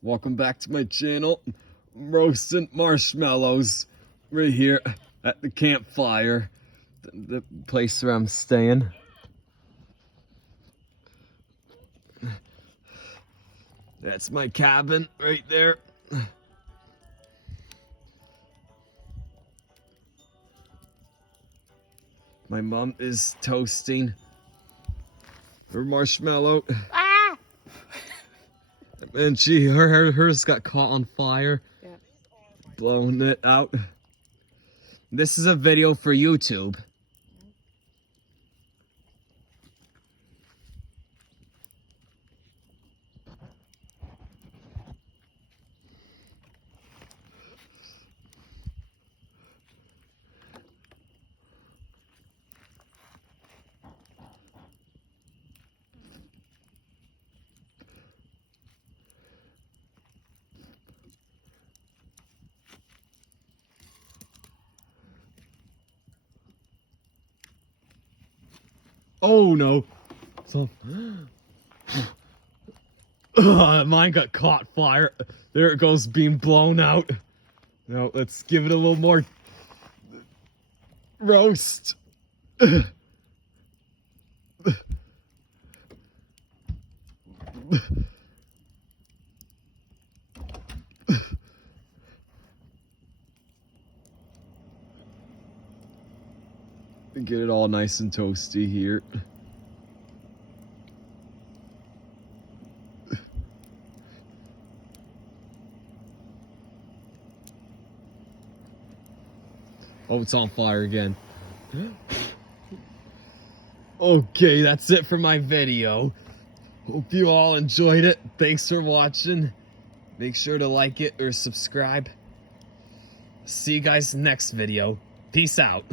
Welcome back to my channel. I'm roasting marshmallows right here at the campfire, the place where I'm staying. That's my cabin right there. My mom is toasting her marshmallow. Ah! And hers got caught on fire. Yeah. Blowing it out. This is a video for YouTube. Oh no. So, mine got caught fire. There it goes, being blown out. Now let's give it a little more roast. Get it all nice and toasty here. Oh, it's on fire again. Okay, that's it for my video. Hope you all enjoyed it. Thanks for watching. Make sure to like it or subscribe. See you guys next video. Peace out.